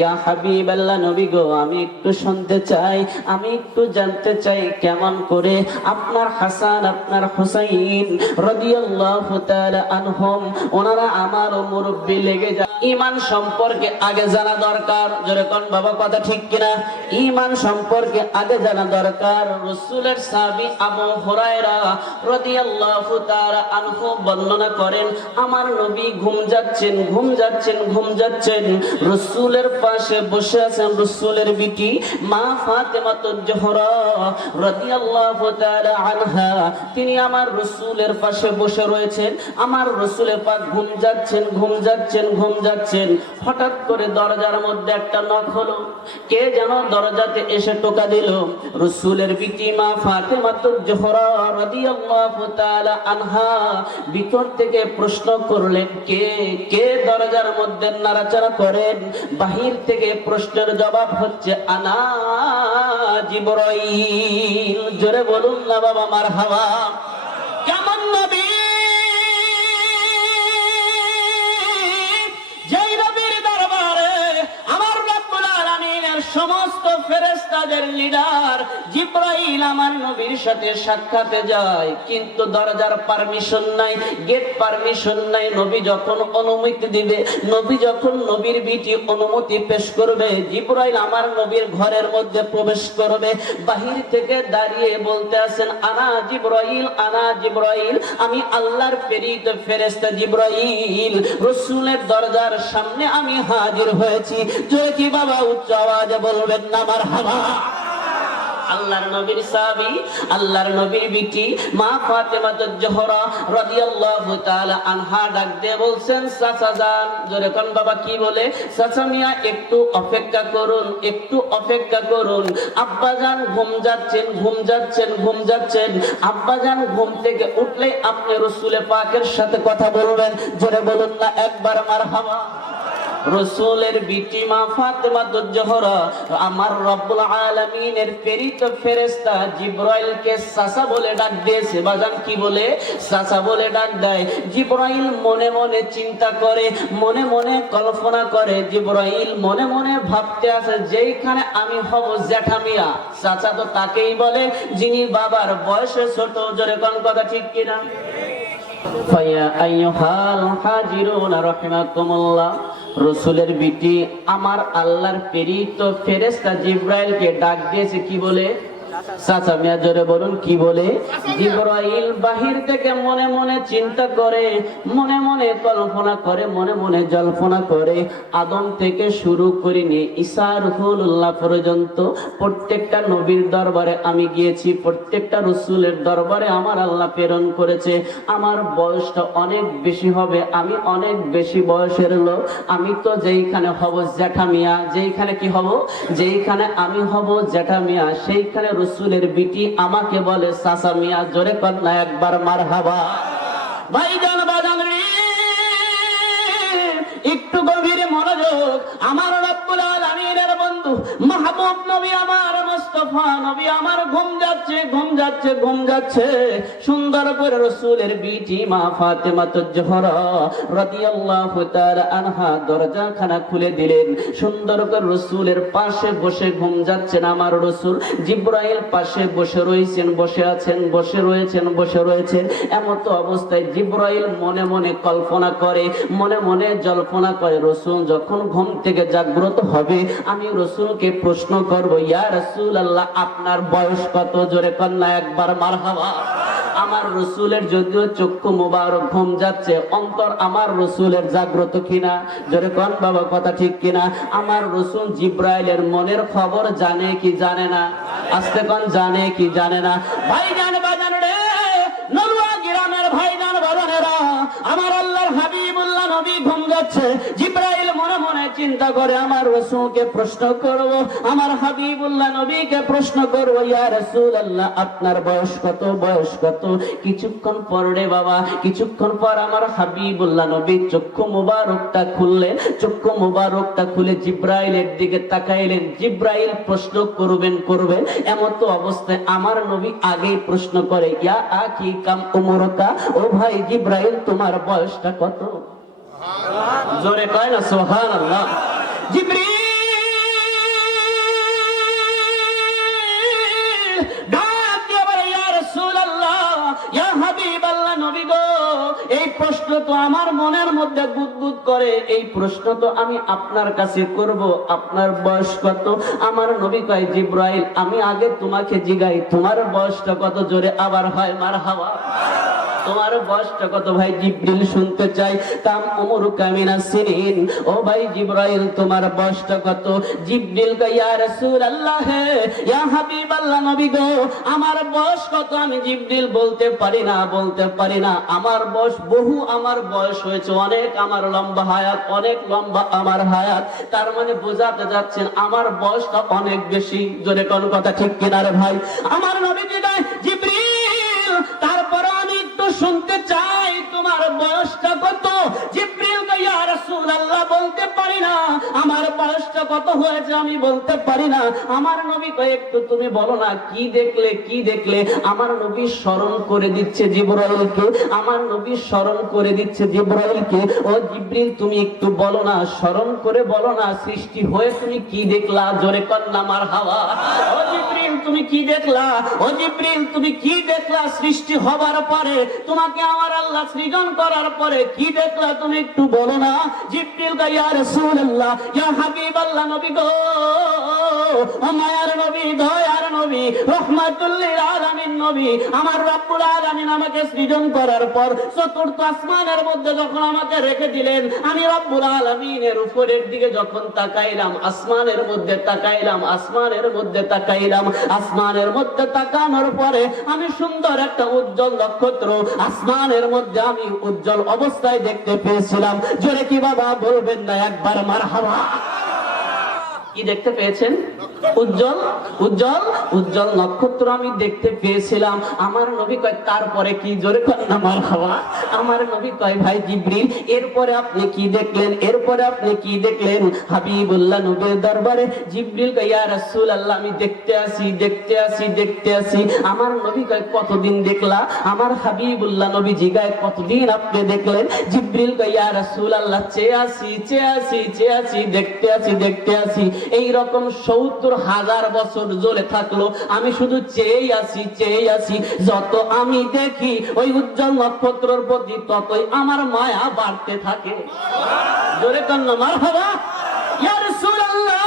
ইয়া হাবিবাল্লাহ, নবী গো, আমি একটু শুনতে চাই, আমি একটু জানতে চাই কেমন করে আপনার হাসান আপনার হুসাইন রাদিয়াল্লাহু তাআলা আনহুম ওনারা আমার মুরব্বি লেগে যায়। ঈমান সম্পর্কে আগে জানা দরকার। জোরে কোন বাবা, কথা ঠিক কিনা? ঈমান সম্পর্কে আগে জানা দরকার। রাসূলের সাহাবী আবু হুরায়রা রাদিয়াল্লাহু তাআলা আনহু বর্ণনা করেন, আমার নবী ঘুম যাচ্ছেন ঘুম যাচ্ছেন ঘুম যাচ্ছেন, রাসূলের পাশে বসে আছেন রাসূলের বিটি মা ফাতেমাতুজ জোহরা রাদিয়াল্লাহু তাআলা আনহা। তিনি আমার রাসূলের পাশে বসে রয়েছেন। আমার রাসূল পাক ঘুম যাচ্ছেন ঘুম যাচ্ছেন ঘুম যাচ্ছেন। হঠাৎ করে দরজার মধ্যে একটা নক হলো। কে যেন দরজাতে এসে টোকা দিল। রাসূলের বিটি মা ফাতেমাতুজ জোহরা রাদিয়াল্লাহু তাআলা আনহা ভিতর থেকে প্রশ্ন করলেন, কে কে দরজার মধ্যে নাড়াচাড়া করেন? বাহির থেকে প্রশ্নের জবাব হচ্ছে, আনা জিবরাইল। জোরে বলুন না বাবা, মারহাবা। কেমন নবী, যেই নবীর দরবারে আমার রব্বুল আলামিনের সমস্ত ফেরেশতাদের লিডার জিবরাইল আমার নবীর সাথে সাক্ষাতে যায়, কিন্তু দরজার পারমিশন নাই, গেট পারমিশন নাই। নবী যখন অনুমতি দিবে, নবী যখন নবীর বিটি অনুমতি পেশ করবে, জিবরাইল আমার নবীর ঘরের মধ্যে প্রবেশ করবে। বাহির থেকে দাঁড়িয়ে বলতে আছেন, আনা জিবরাইল আনা জিবরাইল, আমি আল্লাহর প্রেরিত ফেরেশতা জিবরাইল, রাসূলের দরজার সামনে আমি হাজির হয়েছি। জয় কি বাবা, উচ্চ আওয়াজে বলবেন না মারহাবা। আল্লাহর নবীর সাহাবী, আল্লাহর নবীর বিটি মা ফাতেমাতুজ জোহরা রাদিয়াল্লাহু তাআলা আনহা ডাক দিয়ে বলছেন, চাচা যান। জোরে কোন বাবা, কি বলে? চাচা মিয়া একটু অপেক্ষা করুন, একটু অপেক্ষা করুন। আব্বাজান ঘুম যাচ্ছেন ঘুম যাচ্ছেন ঘুম যাচ্ছেন। আব্বাজান ঘুম থেকে উঠলে আপনি রাসূল পাকের সাথে কথা বলবেন। জোরে বলুন না একবার মারহাবা। রাসূলের বিটি মা ফাতেমাতুজ জোহরা আমার রব্বুল আলামিনের প্রেরিত ফেরেশতা জিবরাইলকে চাচা বলে ডাক দিয়েছে। বাজান কি বলে? চাচা বলে ডাক দেয়। জিবরাইল মনে মনে চিন্তা করে, মনে মনে কল্পনা করে। জিবরাইল মনে মনে ভাবতে আছে, যেইখানে আমি হব জ্যাঠামিয়া। চাচা তো তাকেই বলে যিনি বাবার বয়সে ছোট। জোরে কোন কথা ঠিক কিনা? ফায়া আইয়ুহাল হাজিরুনা রাহিমাকুমুল্লাহ, রাসূলের বিটি আমার আল্লাহর প্রেরিত ফেরেশতা জিবরাইলকে ডাক দিয়েছে কি বলে? চাচা মিয়া জোরে বলুন, কি বলে? জিবরাইল বাহির থেকে মনে মনে চিন্তা করে, মনে মনে কল্পনা করে, মনে মনে জল্পনা করে। আদম থেকে শুরু করে নিয়ে ঈসা রুহুল্লাহ পর্যন্ত প্রত্যেকটা নবীর দরবারে আমি গিয়েছি, প্রত্যেকটা রাসূলের দরবারে আমার আল্লাহ প্রেরণ করেছে। আমার বয়সটা অনেক বেশি হবে, আমি অনেক বেশি বয়সের লোক। আমি তো যেইখানে হব জ্যাঠামিয়া, যেইখানে কি হব, যেইখানে আমি হব জ্যাঠামিয়া, সেইখানে রাসূলের বিটি আমাকে বলে চাচা মিয়া। জোরে কন্যা একবার মারহাবা। ভাইজান বাজান রে, একটু গভীর মনোযোগ। আমার রব্বুল আলামিনের বন্ধু মাহবুব নবী আমার মুস্তাফা নবী আমার ঘুম যাচ্ছে ঘুম যাচ্ছে ঘুম যাচ্ছে। সুন্দর করে রাসূলের বিটি মা ফাতেমাতুজ জোহরা রাদিয়াল্লাহু তাআলা আনহা দরজাখানা খুলে দিলেন। সুন্দর করে রাসূলের পাশে বসে ঘুম যাচ্ছেন আমার রাসূল। জিবরাইল পাশে বসে রয়েছেন, বসে আছেন, বসে রয়েছেন, বসে রয়েছেন। এমত অবস্থায় জিবরাইল মনে মনে কল্পনা করে, মনে মনে জল্পনা করে, রাসূল যখন ঘুম থেকে জাগ্রত হবে আমি রাসূলকে প্রশ্ন করব, ইয়া রাসূলুল্লাহ আপনার বয়স কত? জোরে কন্যা একবার মারহাবা। আমার রাসূলের যদিও চক্ষু মোবারক ঘুম যাচ্ছে, অন্তর আমার রাসূলের জাগ্রত কিনা? জোরে কোন বাবা, কথা ঠিক কিনা? আমার রাসূল জিবরাইলের মনের খবর জানে কি জানে না? আস্তে কোন, জানে কি জানে না? ভাইজান বাজান রে, নলুয়া গ্রামের ভাইজান বাজানেরা, আমার আল্লাহর হাবিবুল্লাহ নবী ঘুম যাচ্ছে। জিবরাইল মনে মনে চিন্তা করে, আমার রাসূলকে প্রশ্ন করব, আমার হাবিবুল্লাহ নবীকে প্রশ্ন করব, ইয়া রাসূলুল্লাহ আপনার বয়স কত? বয়স কত? কিছুক্ষণ পর রে বাবা, কিছুক্ষণ পর আমার হাবিবুল্লাহ নবী চক্ষু মুবারকটা খুললেন। চক্ষু মুবারকটা খুলে জিবরাইলের দিকে তাকাইলেন। জিবরাইল প্রশ্ন করবেন, এমত অবস্থায় আমার নবী আগেই প্রশ্ন করে, ইয়া আখি কাম উমরকা, ও ভাই জিবরাইল তোমার বয়সটা কত? জোরে কয় না সুবহানাল্লাহ। জিবরাইল তো আমার মনের মধ্যে গুদগুদ করে, এই প্রশ্ন তো আমি আপনার কাছে করব, আপনার বয়স কত? আমার নবী কয়, জিব্রাইল আমি আগে তোমাকে জিগাই, তোমার বয়সটা কত? জোরে আবার হয় মারহাবা। তোমার বয়সটা কত ভাই? জিবরিল শুনতে চাই। কাম উমরুকা মিনাস সিনিন, ও ভাই জিব্রাইল তোমার বয়সটা কত? জিবরিল কয়, ইয়া রাসূলুল্লাহ, ইয়া হাবিবাল্লাহ, নবী গো আমার বয়স কত? আমি জিবরিল বলতে পারি না, বলতে পারি না। আমার বয়স বহু, আমার বয়স হয়েছে অনেক, আমার লম্বা হায়াত, অনেক লম্বা আমার হায়াত। তার মানে বোঝাতে যাচ্ছেন আমার বয়সটা অনেক বেশি। জোরে কোন কথা ঠিক কিনা রে ভাই? আমার নবী জিগায়, জিবরিল তারপর আমি একটু শুনতে চাই তোমার বয়সটা কত? জিবরিল কয়, ইয়া রাসূলুল্লাহ বলতে পারি না, আমার বয়সটা কত হয়েছে আমি বলতে পারি না। আমার নবী কয়, একটু তুমি বলো না, কি দেখলে, কি দেখলে? আমার নবী স্মরণ করে দিচ্ছে জিবরাইলকে, আমার নবী স্মরণ করে দিচ্ছে জিবরাইলকে, ও জিবরিল তুমি একটু বলো না, স্মরণ করে বলো না, সৃষ্টি হয়ে তুমি কি দেখলা? জোরে কন্যা মারহাবা। ও জিবরিল তুমি কি দেখলা? ও জিবরিল তুমি কি দেখলা? সৃষ্টি হবার পরে তোমাকে আমার আল্লাহ সৃজন করার পরে কি দেখলা তুমি একটু বলো না। জিবরিল কয়, ইয়া রাসূলুল্লাহ, ইয়া হাবিবাল্লাহ, নবী গো, ও মায়ার নবী, দয়ার নবী, রাহমাতুল লিল আলামিন নবী, আমার রব্বুল আলামিন আমাকে সৃজন করার পর চতুর্থ আসমানের মধ্যে যখন আমাকে রেখে দিলেন, আমি রব্বুল আলামিনের উপরের দিকে যখন তাকাইলাম, আসমানের মধ্যে তাকাইলাম, আসমানের মধ্যে তাকাইলাম, আসমানের মধ্যে তাকানোর পরে আমি সুন্দর একটা উজ্জ্বল নক্ষত্র আসমানের মধ্যে আমি উজ্জ্বল অবস্থায় দেখতে পেয়েছিলাম। জোরে কি বাবা বলবেন না একবার মারহাবা? কি দেখতে পেয়েছেন? উজ্জ্বল উজ্জ্বল উজ্জ্বল নক্ষত্র আমি দেখতে পেয়েছিলাম। আমার নবী কয়, তারপরে কি? জোরে কন্যা মারহাবা। আমার নবী কয়, ভাই জিবরিল এরপরে আপনি কি দেখলেন? এরপরে আপনি কি দেখলেন? হাবিবুল্লাহ নবীর দরবারে জিবরিল কয়, ইয়া রাসূলুল্লাহ আমি দেখতে আসি, দেখতে আসি, দেখতে আসি। আমার নবী কয়, কতদিন দেখলা? আমার হাবিবুল্লাহ নবী জিগায়, কতদিন আপনি দেখলেন? জিবরিল কয়, ইয়া রাসূলুল্লাহ চেয়ে আসি, চেয়ে আসি, চেয়ে আসি, দেখতে আসি, দেখতে আসি। এই রকম ৭০,০০০ বছর জ্বলে থাকলো, আমি শুধু চেয়েই আসি, চেয়েই আসি। যত আমি দেখি ওই উজ্জ্বল নক্ষত্রের প্রতি ততই আমার মায়া বাড়তে থাকে। জোরে কন্যা মারহাবা। ইয়া রাসূলুল্লাহ,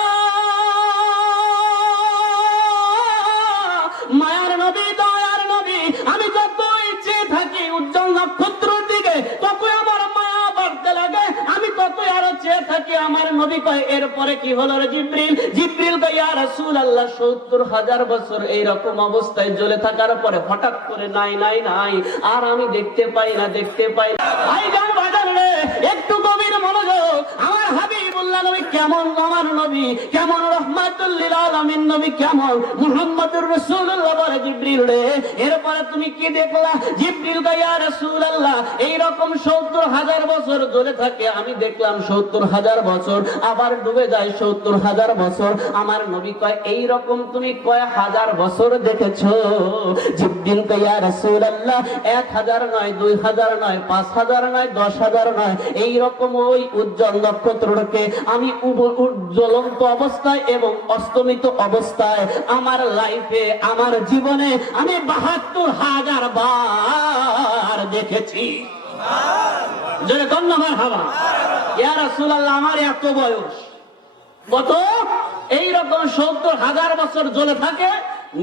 মায়ার নবী, দয়ার নবী, আমি যতই চেয়ে থাকি উজ্জ্বল নক্ষত্রের দিকে ততই আমার মায়া বাড়তে লাগে, আমি ততই আরো চেয়ে থাকি। আমার নবী কয়, এরপরে কি হলো রে জিবরিল? জিবরিল কয়, ইয়া রাসূলুল্লাহ ৭০,০০০ বছর এইরকম অবস্থায় জ্বলে থাকার পরে হঠাৎ করে নাই নাই নাই, আর আমি দেখতে পাই না, দেখতে পাই না। ভাই গান বাজার রে, একটু গভীর মনোযোগ। আমার হাবিবুল্লাহ নবী কেমন, আমার নবী কেমন, রাহমাতুল লিল আলামিন নবী কেমন, মুহাম্মদুর রাসূলুল্লাহ বলে, জিবরিল রে এরপরে তুমি কি দেখলা? জিবরিল কয়, ইয়া রাসূলুল্লাহ এইরকম ৭০,০০০ বছর জ্বলে থাকে আমি দেখলাম ৭০,০০০ বছর, আবার ডুবে যায় ৭০,০০০ বছর। আমার নবী কয়, এইরকম তুমি কয় হাজার বছর দেখেছো? জিবরিল কয়, ইয়া রাসূলুল্লাহ ১,০০০ নয়, ২,০০০ নয়, ৫,০০০ নয়, ১০,০০০ নয়, এইরকম ওই উজ্জ্বল নক্ষত্রকে আমি জ্বলন্ত অবস্থায় এবং অস্তমিত অবস্থায় আমার লাইফে, আমার জীবনে আমি ৭২,০০০ বার দেখেছি। জোরে কন্যা মারহাবা। ইয়া রাসূলুল্লাহ আমার এত বয়স, কত? এইরকম ৭০,০০০ বছর জ্বলে থাকে,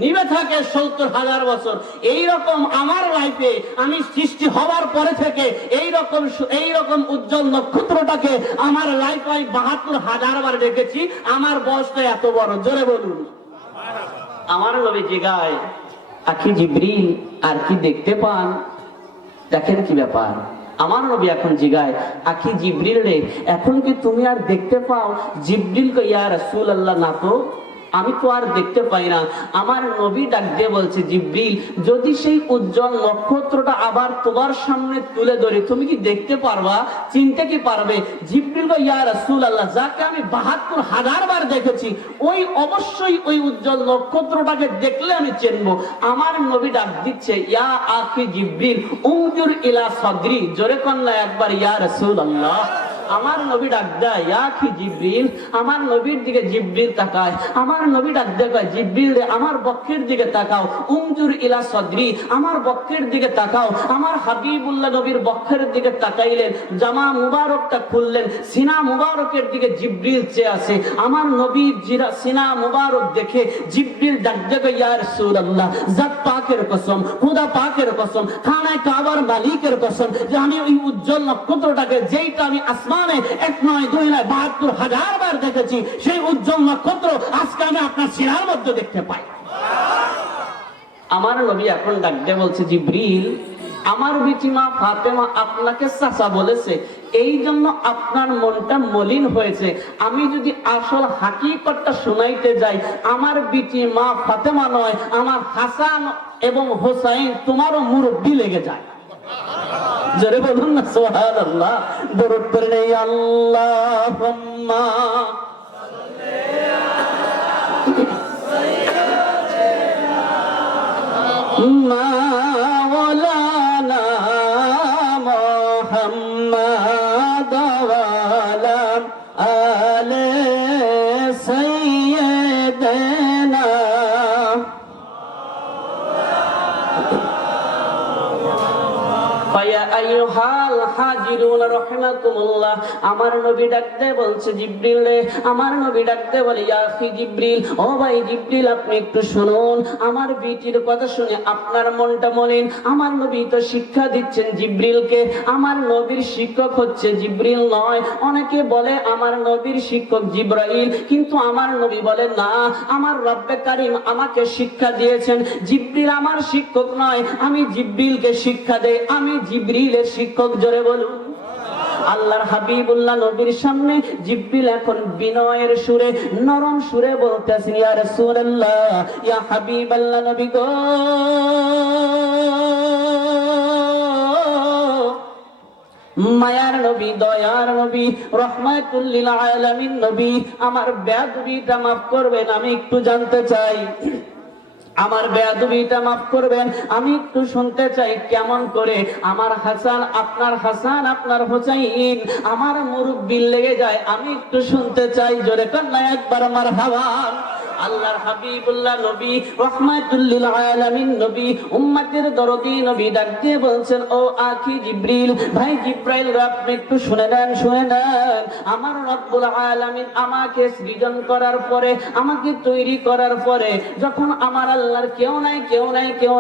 নিভে থাকে ৭০,০০০ বছর। এইরকম আমার লাইফে আমি সৃষ্টি হওয়ার পরে থেকে এইরকম উজ্জ্বল নক্ষত্রটাকে আমার লাইফে আমি ৭২,০০০ বার দেখেছি। আমার বয়সটা এত বড়। জোরে বলুন। আমার নবী জিগায়, আখি জিবরিল আর কি দেখতে পান? দেখেন কি ব্যাপার। আমার নবী এখন জিগায়, আখি জিবরিল রে এখন কি তুমি আর দেখতে পাও? জিবরিল কয়, ইয়া রাসূলুল্লাহ না তো, আমি তো আর দেখতে পাই না। আমার নবী ডাক দিয়ে বলছে, জিবরিল যদি সেই উজ্জ্বল নক্ষত্রটা আবার তোমার সামনে তুলে ধরি তুমি কি দেখতে পারবা? চিনতে কি পারবে? জিবরিল কয়, ইয়া রাসূলুল্লাহ যাকে আমি ৭২,০০০ বার দেখেছি ওই অবশ্যই ওই উজ্জ্বল নক্ষত্রটাকে দেখলে আমি চিনবো। আমার নবী ডাক দিচ্ছে, ইয়া আখি জিবরিল উনজুর ইলা সাদরি। জোরে কন্যা একবার ইয়া রাসূলুল্লাহ। আমার নবী ডাক দেয়, ইয়া কি জিবরিল, আমার নবীর দিকে জিবরিল তাকায়, আমার নবী ডাক দেয়, জিবরিল রে আমার বক্ষের দিকে তাকাও, উনজুর ইলা সদরি, আমার বক্ষের দিকে তাকাও। আমার হাবিবুল্লাহ নবীর বক্ষের দিকে তাকাইলেন, জামা মুবারকটা খুললেন, সিনা মুবারকের দিকে জিবরিল চেয়ে আছে। আমার নবীর সিনা মুবারক দেখে জিবরিল ডাক দেয়, ইয়া রাসূলুল্লাহ, জাত পাকের কসম, খোদা পাকের কসম, খানায় কাবার মালিকের কসম, যে আমি ওই উজ্জ্বল নক্ষত্রটাকে, যেইটা আমি আসমানে 1 নয় 2 নয় 72,000 বার দেখেছি, সেই উজ্জ্বল নক্ষত্র আজকে আমি আপনার সিনার মধ্যে দেখতে পাই। আমার নবী এখন ডাক দিয়ে বলছে, জিবরিল, আমার বিটি মা ফাতেমা আপনাকে চাচা বলেছে, এই জন্য আপনার মনটা মলিন হয়েছে। আমি যদি আসল হাকিকতটা শোনাইতে যাই, আমার বিটি মা ফাতেমা নয়, আমার হাসান এবং হোসাইন তোমারও মুরব্বি লেগে যায়। জোরে বলুন না সুবহানাল্লাহ। দরুদ পড়েন, আল্লাহুম্মা মাওলানা মুহাম্মদ ওয়ালা আলে সাইয়্যিদিনা। আমার নবী ডাকতে বলছে, জিবরিল রে, আমার নবী ডাকতে বলে, ইয়া আখি জিবরিল, ও ভাই জিবরিল, আপনি একটু শুনুন, আমার বিটির কথা শুনে আপনার মনটা মলিন। আমার নবী তো শিক্ষা দিচ্ছেন জিবরিলকে, আমার নবীর শিক্ষক হচ্ছে জিবরিল নয়। অনেকে বলে আমার নবীর শিক্ষক জিবরাইল, কিন্তু আমার নবী বলে না, আমার রব্বে কারীম আমাকে শিক্ষা দিয়েছেন, জিবরিল আমার শিক্ষক নয়, আমি জিবরিলকে শিক্ষা দেই, আমি জিবরিলের শিক্ষক। জোরে বলুন। আল্লাহর হাবিবুল্লাহ নবীর সামনে জিবরিল এখন বিনয়ের সুরে, নরম সুরে বলতেছেন, ইয়া রাসূলুল্লাহ, ইয়া হাবিবাল্লাহ, নবী গো, মায়ার নবী, দয়ার নবী, রহমাতুল লিল আলামিন নবী, আমার বেয়াদবিটা মাফ করবেন, আমি একটু জানতে চাই, আমার বেয়াদবিটা মাফ করবেন, আমি একটু শুনতে চাই, কেমন করে আমার হাসান আপনার হোসাইন আমার মুরব্বি লেগে যায়, আমি একটু শুনতে চাই। জোরে কন্যা একবার মারহাবা। আল্লাহর হাবিবুল্লাহ নবী, রহমাতুল লিল আলামিন নবী, উম্মতের দরদি নবী ডাক দিয়ে বলছেন, ও আখি জিবরিল, ভাই জিবরাইল, আপনি একটু শুনে নেন। আমার রব্বুল আলামিন আমাকে সৃজন করার পরে, আমাকে তৈরি করার পরে, যখন আমার আল্লাহর কেউ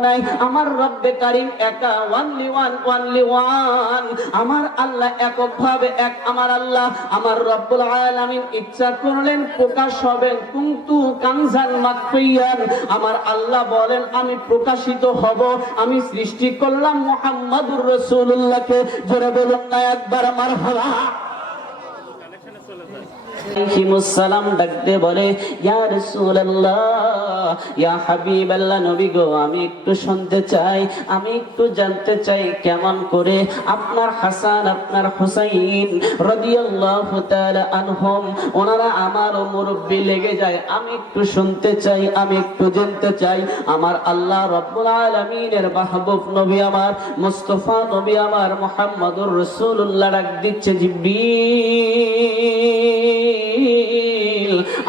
নাই, আমার রব্বে কারীম একা, ওয়ানলি ওয়ান, আমার আল্লাহ এককভাবে এক। আমার আল্লাহ, আমার রব্বুল আলামিন ইচ্ছা করলেন প্রকাশ হবেন, কিন্তু কানজান মাকফিয়ান, আমার আল্লাহ বলেন আমি প্রকাশিত হব, আমি সৃষ্টি করলাম মুহাম্মাদুর রাসূলুল্লাহকে। জোরে বলুন না একবার মারহাবা। সালাম ডাকতে বলে, ইয়া রাসূলুল্লাহ, ইয়া হাবিবাল্লাহ, নবী গো, আমি একটু শুনতে চাই, আমি একটু জানতে চাই, কেমন করে আপনার হাসান আপনার হুসাইন রাদিয়াল্লাহু তাআলা আনহুম, ওনারা আমার মুরব্বি লেগে যায়, আমি একটু শুনতে চাই, আমি একটু জানতে চাই। আমার আল্লাহ রব্বুল আলামিনের মাহবুব নবী আমার, মুস্তাফা নবী আমার, মুহাম্মাদুর রাসূলুল্লাহ ডাক দিচ্ছে, জিবরিল,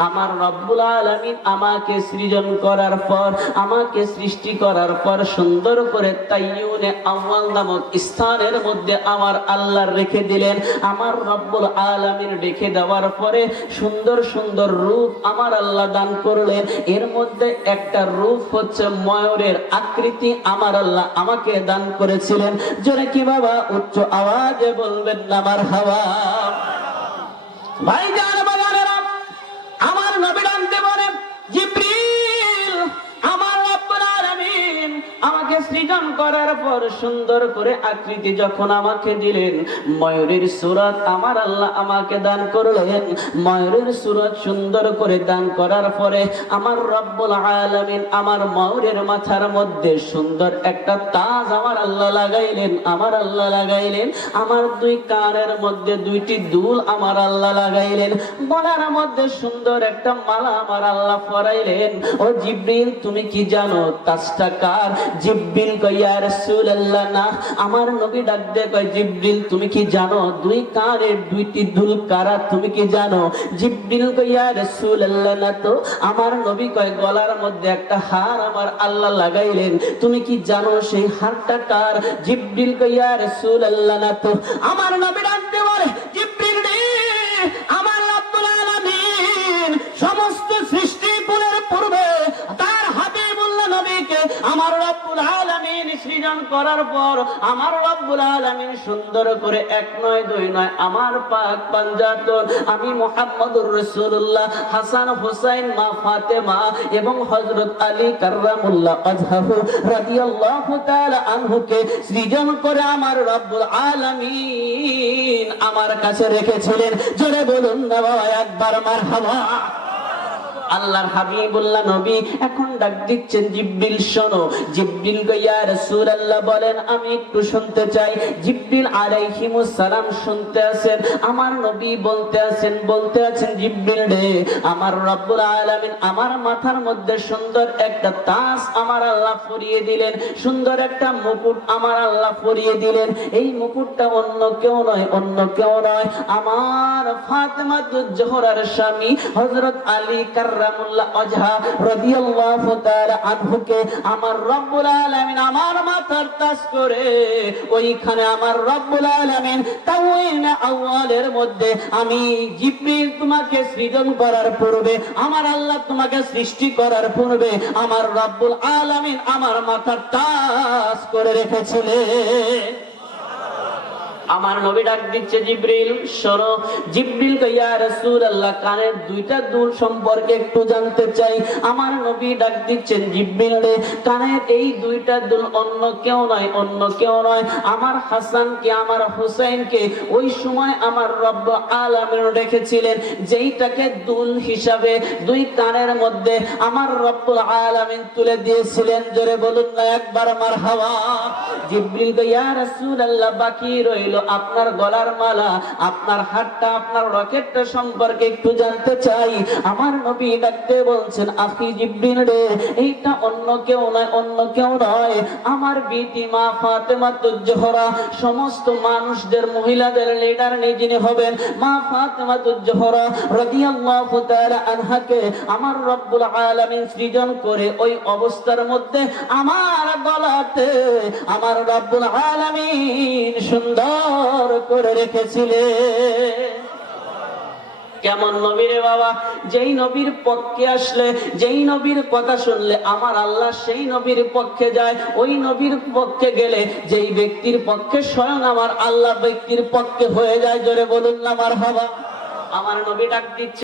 আমার রব্বুল আলামিন আমাকে সৃজন করার পর, আমাকে সৃষ্টি করার পর সুন্দর করে তাইয়ুনে আউয়াল নামক স্থানের মধ্যে আমার আল্লাহ রেখে দিলেন। আমার রব্বুল আলামিন রেখে দেওয়ার পরে সুন্দর সুন্দর রূপ আমার আল্লাহ দান করলেন। এর মধ্যে একটা রূপ হচ্ছে ময়ূরের আকৃতি, আমার আল্লাহ আমাকে দান করেছিলেন। জোরে কি বাবা উচ্চ আওয়াজে বলবেন না মারহাবা। ভাইজান বাজানেরা, আমার নবী ডাকতে বলেন, জিবরিল, আমার রব্বুল আলামিন আমাকে সৃজন করার পর সুন্দর করে আকৃতি যখন আমাকে দিলেন, ময়ূরের সূরত আমার আল্লাহ আমাকে দান করলেন। ময়ূরের সূরত সুন্দর করে দান করার পরে আমার রব্বুল আলামিন আমার ময়ূরের মাথার মধ্যে সুন্দর একটা তাজ আমার আল্লাহ লাগাইলেন। আমার দুই কানের মধ্যে দুইটি দুল আমার আল্লাহ লাগাইলেন। গলার মধ্যে সুন্দর একটা মালা আমার আল্লাহ পরাইলেন। ও জিবরিল, তুমি কি জানো তাজটা কার? জিবরিল কইয়া ইয়া রাসূলুল্লাহ না। আমার নবী ডাক দিয়ে কয় জিবরিল তুমি কি জানো দুই কানের দুইটি দুল কারা, তুমি কি জানো? জিবরিল কয় ইয়া রাসূলুল্লাহ না তো। আমার নবী কয় গলার মধ্যে একটা হার আমার আল্লাহ লাগাইলেন, তুমি কি জানো সেই হারটা কার? জিবরিল কয় ইয়া রাসূলুল্লাহ না তো। আমার নবী ডাক দিয়ে বলে জিবরিল রে, আমার রব্বুল আলামিন সমস্ত সৃষ্টি কুলের পূর্বে তার হাবিবুল্লাহ নবীকে আমার রব্বুল আলামিন সৃজন করার পর আমার রব্বুল আলামিন সুন্দর করে এক নয় দুই নয় আমার পাক পাঞ্জাতন আমি মুহাম্মদুর রাসূলুল্লাহ হাসান হুসাইন মা ফাতেমা এবং হযরত আলী কাররামুল্লাহ ওয়াজহাহু রাদিয়াল্লাহু তাআলা আনহুকে সৃজন করে আমার রব্বুল আলামিন আমার কাছে রেখেছিলেন। জোরে বলুন না বাবা একবার মারহাবা। আল্লাহর হাবিবুল্লাহ নবী এখন ডাক দিচ্ছেন জিবরিল শোনো। জিবরিল কয় ইয়া রাসূলুল্লাহ বলেন আমি একটু শুনতে চাই। জিবরিল আলাইহিমুস সালাম শুনতে আছেন, আমার নবী বলতে আছেন জিবরিল রে, আমার রব্বুল আলামিন আমার মাথার মধ্যে সুন্দর একটা তাজ আমার আল্লাহ পরিয়ে দিলেন, সুন্দর একটা মুকুট আমার আল্লাহ পরিয়ে দিলেন। এই মুকুটটা অন্য কেউ নয় আমার ফাতেমাতুজ জোহরার স্বামী হযরত আলী কাররামুল্লাহ ওয়াজহা রাদিয়াল্লাহু তাআলা আনহুকে আমার রব্বুল আলামিন আমার মাথার তাজ করে ওইখানে আমার রব্বুল আলামিন তাওয়িনা আউয়ালের মধ্যে আমি জিবরিল তোমাকে সৃজন করার পূর্বে আমার আল্লাহ তোমাকে সৃষ্টি করার পূর্বে আমার রব্বুল আলামিন আমার মাথার তাজ করে রেখেছিলেন। আমার নবী ডাক দিচ্ছে জিবরিল শোনো। জিবরিল কয় ইয়া রাসূলুল্লাহ কানের দুইটা দুল সম্পর্কে একটু জানতে চাই। আমার নবী ডাক দিচ্ছেন জিবরিল রে, কানের এই দুইটা দুল অন্য কেউ নয় আমার হাসানকে আমার হুসাইনকে ওই সময় আমার রব্ব আলামিন রেখেছিলেন, যেইটাকে দুল হিসাবে দুই কানের মধ্যে আমার রব্বুল আলামিন তুলে দিয়েছিলেন। জোরে বলুন না একবার মারহাবা। জিবরিল কয় ইয়া রাসূলুল্লাহ বাকি রইল আপনার গলার মালা, আপনার হাতটা, আপনার রকেটটা সম্পর্কে একটু জানতে চাই। আমার নবী ডাকতে বলছেন আখি জিবরিল রে, এইটা অন্য কেউ নয় আমার বিটি মা ফাতেমাতুজ জোহরা, সমস্ত মানুষদের মহিলাদের লিডার যিনি হবেন মা ফাতেমাতুজ জোহরা রাদিয়াল্লাহু তাআলা আনহাকে আমার রব্বুল আলামিন সৃজন করে ওই অবস্থার মধ্যে আমার গলাতে আমার রব্বুল আলামিন সুন্দর করে রেখেছিলেন। কেমন নবী রে বাবা, যেই নবীর পক্ষে আসলে, যেই নবীর কথা শুনলে আমার আল্লাহ সেই নবীর পক্ষে যায়, ওই নবীর পক্ষে গেলে যেই ব্যক্তির পক্ষে স্বয়ং আমার আল্লাহ ব্যক্তির পক্ষে হয়ে যায়। জোরে বলুন না মারহাবা। আমার নবী ডাক দিচ্ছে